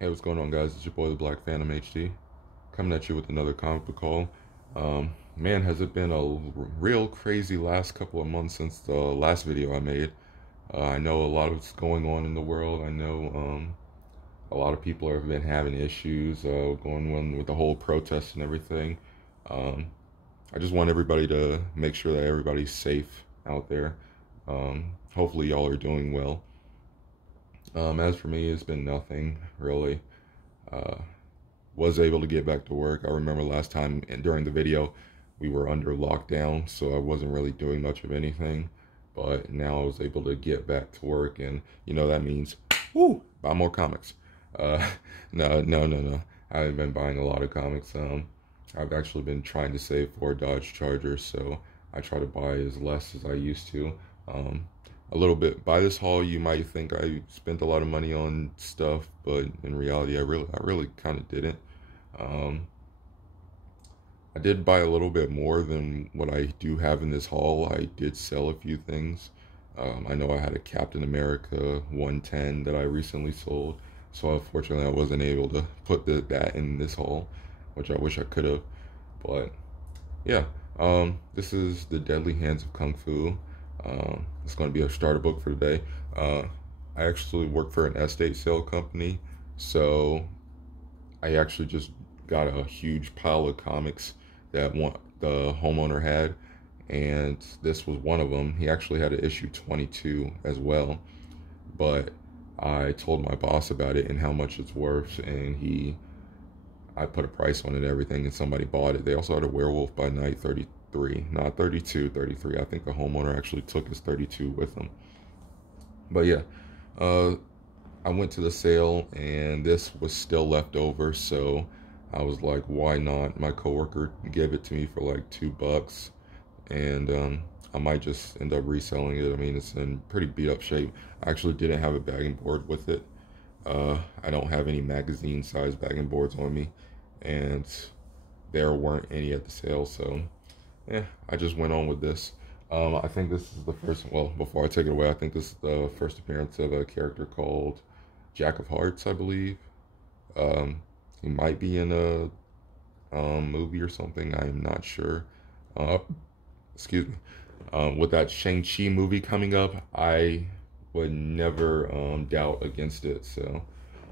Hey, what's going on, guys? It's your boy, the Black Phantom HD, coming at you with another comic book haul. Man, has it been a real crazy last couple of months since the last video I made. I know a lot of what's going on in the world. I know a lot of people have been having issues going on with the whole protest and everything. Um, I just want everybody to make sure that everybody's safe out there. Hopefully, y'all are doing well. As for me, it's been nothing really. Uh, was able to get back to work. I remember last time during the video, we were under lockdown, so I wasn't really doing much of anything. But now I was able to get back to work, and that means, woo, buy more comics. Uh, no. I haven't been buying a lot of comics. I've actually been trying to save for a Dodge Charger, so I try to buy as less as I used to. Um, a little bit. By this haul, you might think I spent a lot of money on stuff, but in reality, I really kind of didn't. Um, I did buy a little bit more than what I do have in this haul. I did sell a few things. I know I had a Captain America 110 that I recently sold, so unfortunately I wasn't able to put that in this haul, which I wish I could have. But yeah, this is The Deadly Hands of Kung Fu. It's going to be a starter book for today. I actually work for an estate sale company, so I actually just got a huge pile of comics that the homeowner had, and this was one of them. He actually had an issue 22 as well, but I told my boss about it and how much it's worth, and I put a price on it and everything, and somebody bought it. They also had a Werewolf by Night 33, not 32, 33. I think the homeowner actually took his 32 with him. But yeah, I went to the sale and this was still left over, so I was like, why not? My coworker gave it to me for like $2, and I might just end up reselling it. I mean, it's in pretty beat up shape. I actually didn't have a bagging board with it. I don't have any magazine size bagging boards on me, and there weren't any at the sale, so yeah, I just went on with this. I think this is the first, well, before I take it away, I think this is the first appearance of a character called Jack of Hearts, I believe. He might be in a movie or something, I am not sure. Uh, Excuse me. With that Shang-Chi movie coming up, I would never doubt against it. So,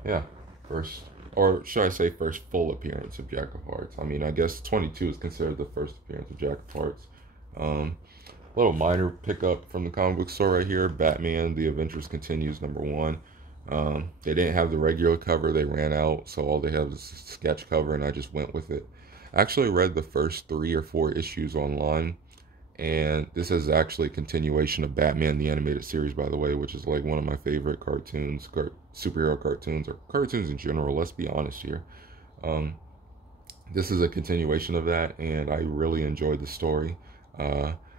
yeah, first, or should I say first full appearance of Jack of Hearts. I mean, I guess 22 is considered the first appearance of Jack of Hearts. Um, Little minor pickup from the comic book store right here. Batman, The Avengers Continues, #1. They didn't have the regular cover. They ran out, so all they have is a sketch cover, and I just went with it. I actually read the first 3 or 4 issues online, and this is actually a continuation of Batman the Animated Series, by the way, which is like one of my favorite cartoons, superhero cartoons, or cartoons in general, let's be honest here. Um, this is a continuation of that, and I really enjoyed the story.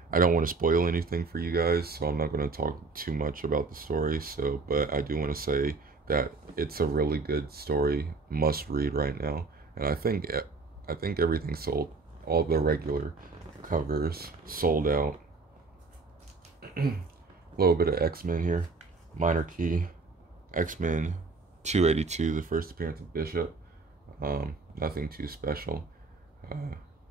I don't want to spoil anything for you guys, so I'm not going to talk too much about the story. So, but I do want to say that it's a really good story, must read right now. And I think everything sold. All the regular covers sold out. A little bit of X-Men here, minor key. X-Men 282, the first appearance of Bishop. Nothing too special.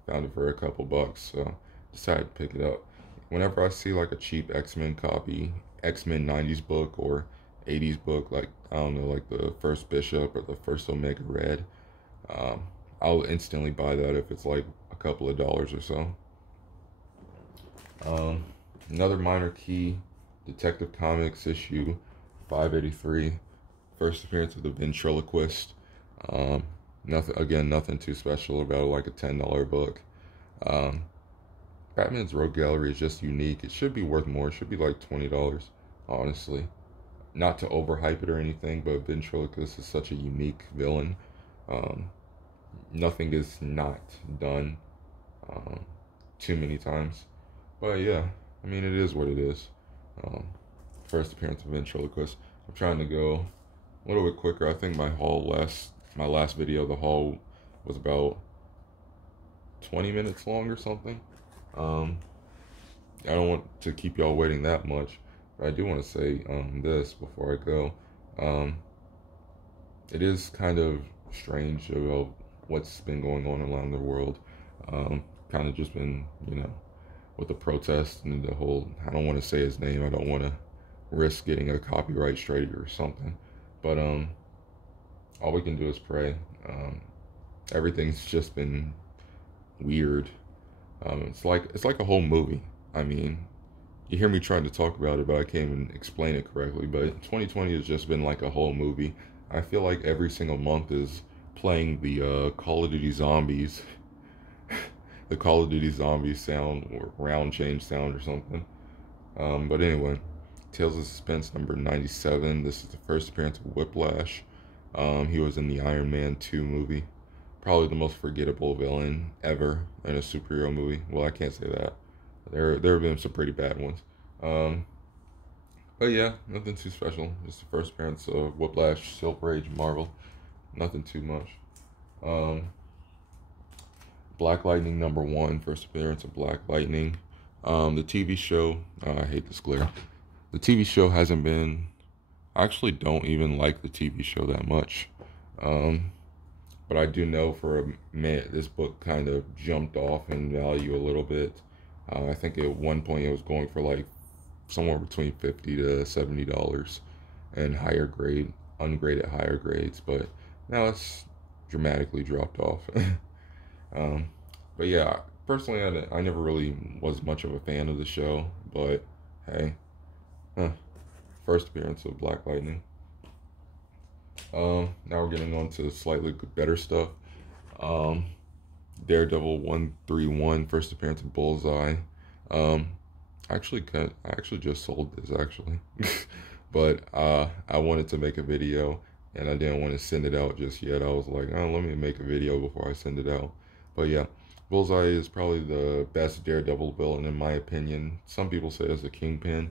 Found it for a couple bucks, so decided to pick it up. Whenever I see like a cheap X-Men copy, X-Men 90s book or 80s book, like, I don't know, like the first Bishop or the first Omega Red, I'll instantly buy that if it's like a couple of dollars or so. Another minor key, Detective Comics issue 583, first appearance of the Ventriloquist. Nothing too special about it, like a $10 book. Batman's Rogue Gallery is just unique. It should be worth more. It should be like $20, honestly. Not to overhype it or anything, but Ventriloquist is such a unique villain. Nothing is not done too many times. But yeah, I mean, it is what it is. First appearance of Ventriloquist. I'm trying to go a little bit quicker. I think my last video, the haul was about 20 minutes long or something. I don't want to keep y'all waiting that much, but I do want to say this before I go. it is kind of strange about what's been going on around the world. Kind of just been, with the protest and the whole, I don't want to say his name. I don't want to risk getting a copyright strike or something. But all we can do is pray. Everything's just been weird. It's like a whole movie. I mean, you hear me trying to talk about it, but I can't even explain it correctly. But 2020 has just been like a whole movie. I feel like every single month is playing the Call of Duty Zombies, the Call of Duty Zombies sound or round change sound or something. But anyway, Tales of Suspense number 97. This is the first appearance of Whiplash. He was in the Ironman 2 movie. Probably the most forgettable villain ever in a superhero movie. Well, I can't say that. There have been some pretty bad ones. But yeah, nothing too special. Just the first appearance of Whiplash, Silver Age, Marvel. Nothing too much. Black Lightning number 1, first appearance of Black Lightning. The TV show, I hate this glare. The TV show hasn't been, I actually don't even like the TV show that much. But I do know for a minute this book kind of jumped off in value a little bit. I think at one point it was going for like somewhere between $50 to $70 and higher grade, ungraded higher grades. But now it's dramatically dropped off. But yeah, personally I never really was much of a fan of the show. But hey, first appearance of Black Lightning. Now we're getting on to slightly better stuff. Daredevil 131, first appearance of Bullseye. I actually just sold this actually, but I wanted to make a video and I didn't want to send it out just yet. I was like, oh, let me make a video before I send it out. But yeah, Bullseye is probably the best Daredevil villain in my opinion. Some people say it's a Kingpin.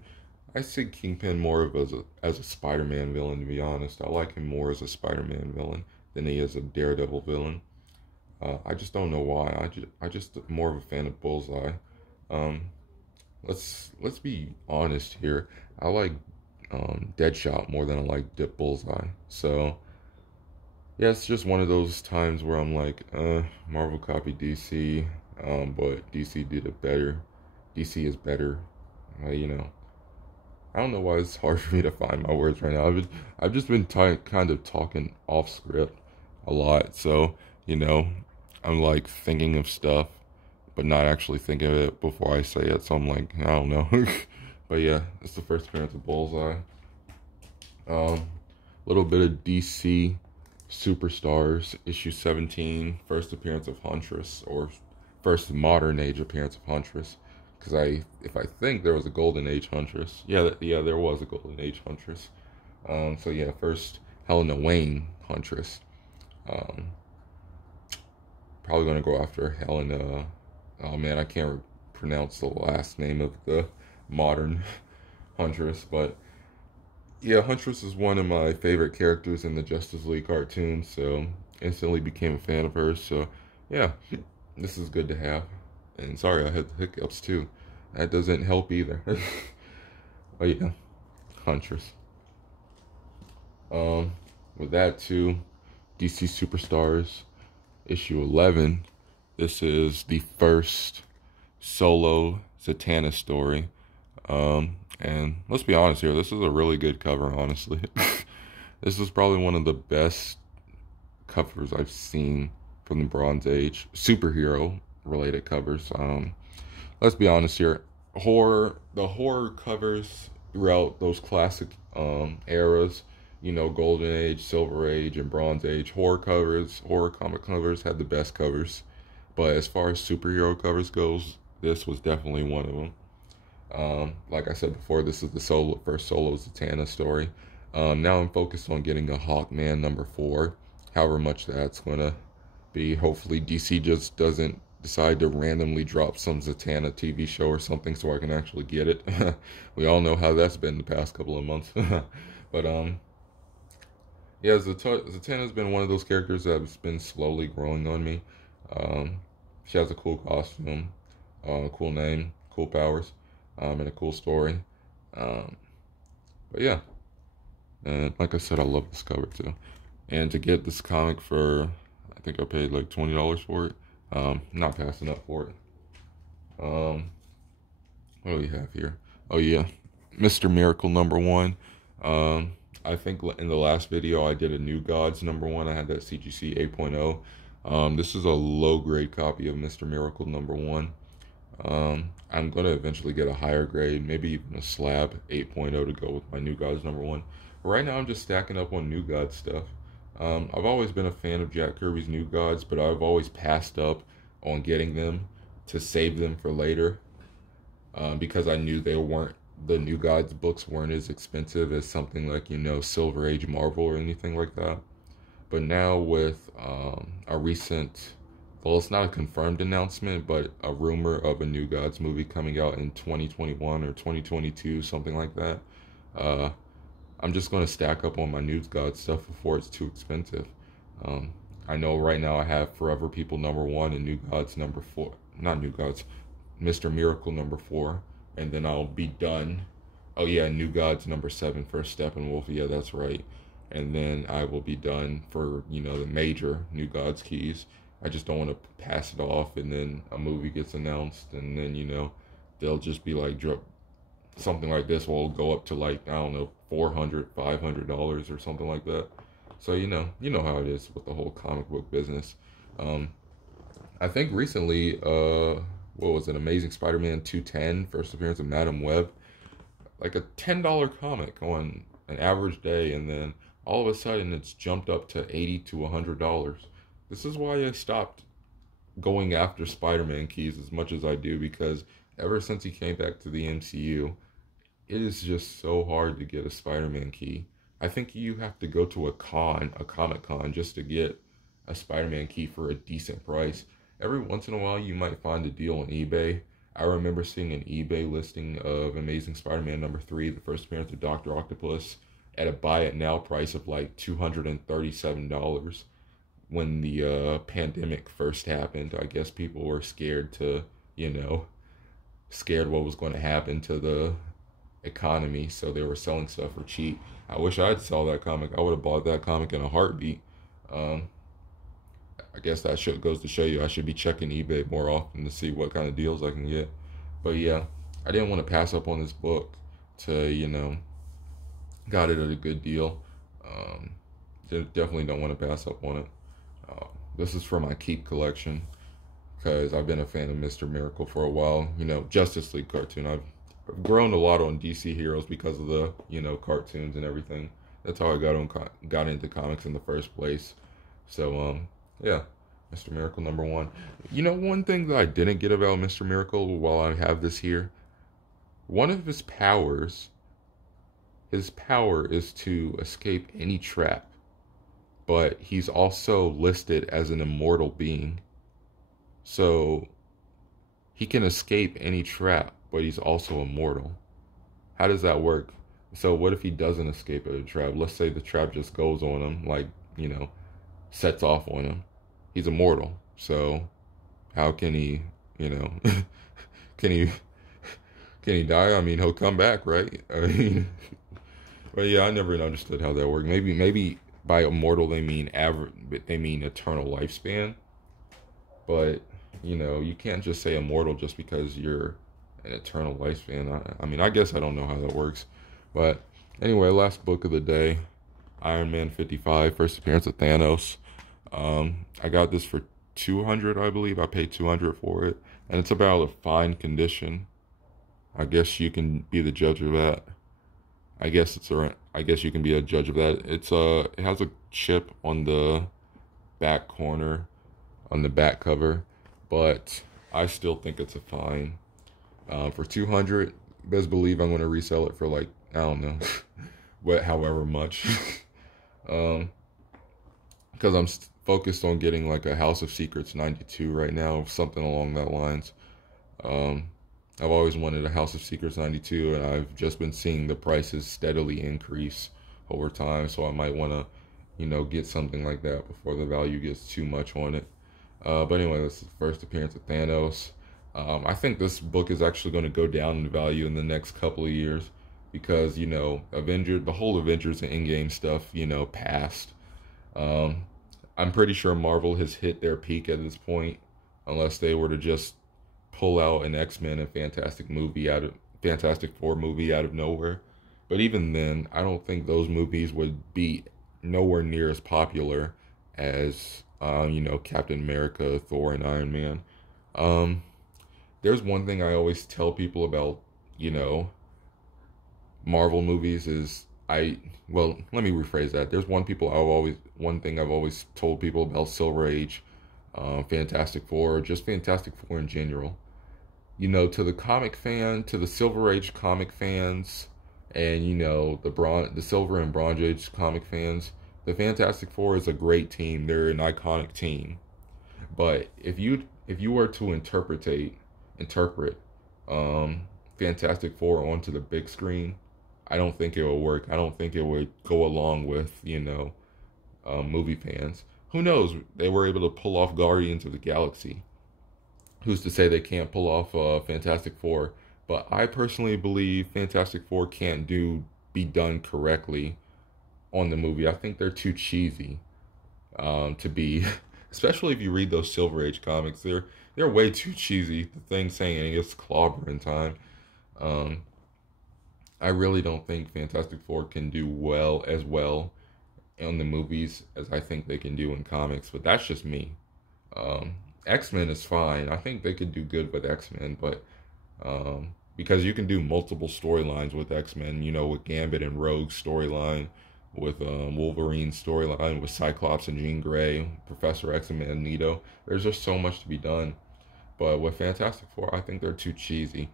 I see Kingpin more of as a Spider-Man villain, to be honest. I like him more as a Spider-Man villain than he is a Daredevil villain. I just don't know why. I just more of a fan of Bullseye. Let's be honest here. I like Deadshot more than I like Bullseye. So yeah, it's just one of those times where I'm like, Marvel copied DC, but DC did it better. DC is better. I don't know why it's hard for me to find my words right now. I've just been kind of talking off script a lot, so I'm like thinking of stuff, but not actually thinking of it before I say it. So I'm like, I don't know. But yeah, it's the first appearance of Bullseye. Little bit of DC Superstars, issue 17, first appearance of Huntress, or first modern age appearance of Huntress. Because if I think there was a Golden Age Huntress. Yeah, there was a Golden Age Huntress. So yeah, first Helena Wayne Huntress. Probably going to go after Helena. Oh man, I can't pronounce the last name of the modern Huntress. But yeah, Huntress is one of my favorite characters in the Justice League cartoon. So instantly became a fan of hers. So yeah, this is good to have. And sorry, I had the hiccups too. That doesn't help either. But yeah, Huntress. With that too, DC Superstars, issue 11. This is the first solo Zatanna story. And let's be honest here, this is a really good cover, honestly. This is probably one of the best covers I've seen from the Bronze Age. Superhero related covers. Let's be honest here, the horror covers throughout those classic eras, Golden Age, Silver Age, and Bronze Age, horror comic covers had the best covers. But as far as superhero covers goes, this was definitely one of them. Like I said before, this is the first solo Zatanna story. Now I'm focused on getting a Hawkman number 4, however much that's gonna be. Hopefully DC just doesn't decide to randomly drop some Zatanna TV show or something so I can actually get it. We all know how that's been the past couple of months. But yeah, Zatanna's been one of those characters that's been slowly growing on me. She has a cool costume, cool name, cool powers, and a cool story. But yeah, and like I said, I love this cover too. And to get this comic for, I think I paid like $20 for it. Not passing up for it. What do we have here? Oh yeah, Mr. Miracle #1. I think in the last video I did a New Gods #1. I had that CGC 8.0. This is a low grade copy of Mr. Miracle #1. I'm gonna eventually get a higher grade, maybe even a slab 8.0 to go with my New Gods #1. But right now I'm just stacking up on New Gods stuff. I've always been a fan of Jack Kirby's New Gods, but I've always passed up on getting them to save them for later, because I knew the New Gods books weren't as expensive as something like, Silver Age Marvel or anything like that. But now with a recent, well, it's not a confirmed announcement, but a rumor of a New Gods movie coming out in 2021 or 2022, something like that. I'm just going to stack up on my New Gods stuff before it's too expensive. I know right now I have Forever People #1 and New Gods #4. Not New Gods, Mr. Miracle #4. And then I'll be done. Oh yeah, New Gods #7 for Steppenwolf. Yeah, that's right. And then I will be done for, the major New Gods keys. I just don't want to pass it off and then a movie gets announced and then, they'll just be like, something like this will go up to like, I don't know, $400, $500 or something like that. So, you know how it is with the whole comic book business. I think recently, what was it, Amazing Spider-Man 210, first appearance of Madam Web, like a $10 comic on an average day, and then all of a sudden it's jumped up to $80 to $100. This is why I stopped going after Spider-Man keys as much as I do, because ever since he came back to the MCU, it is just so hard to get a Spider-Man key. I think you have to go to a Comic Con, just to get a Spider-Man key for a decent price. Every once in a while, you might find a deal on eBay. I remember seeing an eBay listing of Amazing Spider-Man #3, the first appearance of Dr. Octopus, at a buy it now price of like $237. When the pandemic first happened, I guess people were scared scared what was going to happen to the economy, so they were selling stuff for cheap. I wish I'd saw that comic. I would have bought that comic in a heartbeat. I guess that goes to show you I should be checking eBay more often to see what kind of deals I can get. But yeah, I didn't want to pass up on this book to, got it at a good deal. Definitely don't want to pass up on it. This is for my Keep collection, because I've been a fan of Mr. Miracle for a while. Justice League cartoon. I've grown a lot on DC heroes because of the, cartoons and everything. That's how I got into comics in the first place. So, yeah, Mr. Miracle #1. One thing that I didn't get about Mr. Miracle while I have this here, one of his power is to escape any trap, but he's also listed as an immortal being. So he can escape any trap, but he's also immortal. How does that work? So what if he doesn't escape a trap? Let's say the trap just goes on him, like, sets off on him. He's immortal. So how can he, can he die? I mean, he'll come back, right? I mean, but yeah, I never understood how that worked. Maybe by immortal they mean eternal lifespan. But, you can't just say immortal just because you're an eternal lifespan. I mean, I guess I don't know how that works. But anyway, last book of the day, Ironman 55, first appearance of Thanos. I got this for $200, I believe. I paid $200 for it, and it's about a fine condition. I guess you can be the judge of that. I guess you can be a judge of that. It has a chip on the back corner, on the back cover, but I still think it's a fine. For $200, best believe I'm going to resell it for like, I don't know, however much. Because I'm focused on getting like a House of Secrets 92 right now, something along that lines. I've always wanted a House of Secrets 92, and I've just been seeing the prices steadily increase over time, so I might want to, get something like that before the value gets too much on it. But anyway, this is the first appearance of Thanos. I think this book is actually going to go down in value in the next couple of years, because, the whole Avengers and Endgame stuff, passed. Um, I'm pretty sure Marvel has hit their peak at this point, unless they were to just pull out an X-Men and Fantastic Four movie out of nowhere. But even then, I don't think those movies would be nowhere near as popular as Captain America, Thor, and Iron Man. Um, there's one thing I always tell people about you know Marvel movies is let me rephrase that. There's one thing I've always told people about Silver Age, Fantastic Four, or just Fantastic Four in general. To the comic fan, to the Silver Age comic fans, and the Silver and Bronze Age comic fans, the Fantastic Four is a great team. They're an iconic team. But if you were to interpret um, Fantastic Four onto the big screen, I don't think it would work. I don't think it would go along with movie fans. Who knows? They were able to pull off Guardians of the Galaxy. Who's to say they can't pull off Fantastic Four? But I personally believe Fantastic Four can't be done correctly on the movie. I think they're too cheesy to be, especially if you read those Silver Age comics. They're way too cheesy. The thing saying it's clobbering time. Um, I really don't think Fantastic Four can do as well in the movies as I think they can do in comics. But that's just me. X-Men is fine. I think they could do good with X-Men, but because you can do multiple storylines with X-Men, with Gambit and Rogue storyline, with Wolverine storyline, with Cyclops and Jean Grey, Professor X and Magneto. There's just so much to be done. But with Fantastic Four, I think they're too cheesy.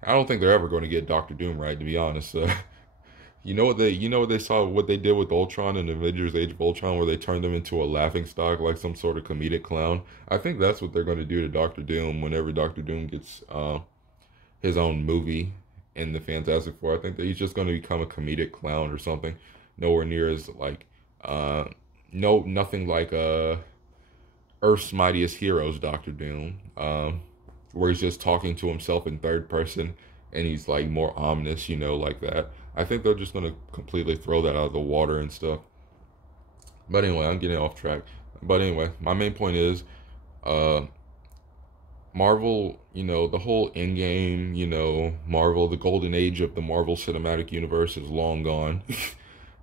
I don't think they're ever going to get Doctor Doom right, to be honest. What they did with Ultron in Avengers Age of Ultron, where they turned him into a laughingstock, like some sort of comedic clown. I think that's what they're going to do to Doctor Doom whenever Doctor Doom gets his own movie in the Fantastic Four. I think that he's just going to become a comedic clown or something. Nowhere near as nothing like Earth's Mightiest Heroes Doctor Doom, where he's just talking to himself in third person and he's like more ominous, like that. I think they're just going to completely throw that out of the water and stuff. But anyway, I'm getting off track. But anyway, my main point is Marvel, the whole Endgame, Marvel, the golden age of the Marvel Cinematic Universe is long gone.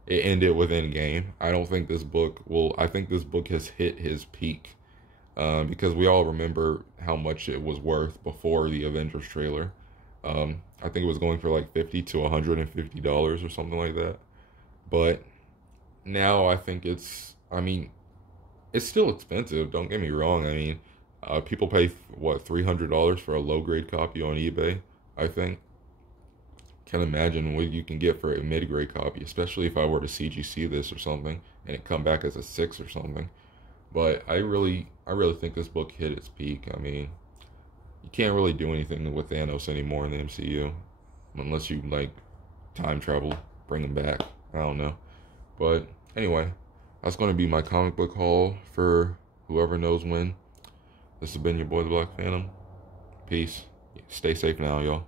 It ended with Endgame. I think this book has hit his peak. Because we all remember how much it was worth before the Avengers trailer. I think it was going for like $50 to $150 or something like that. But now I think it's still expensive. Don't get me wrong. People pay $300 for a low grade copy on eBay. I think. Can't imagine what you can get for a mid grade copy, especially if I were to CGC this or something and it come back as a 6 or something. But I really think this book hit its peak. You can't really do anything with Thanos anymore in the MCU. Unless you, time travel, bring him back. I don't know. But, anyway, that's going to be my comic book haul for whoever knows when. This has been your boy, the Black Phantom. Peace. Stay safe now, y'all.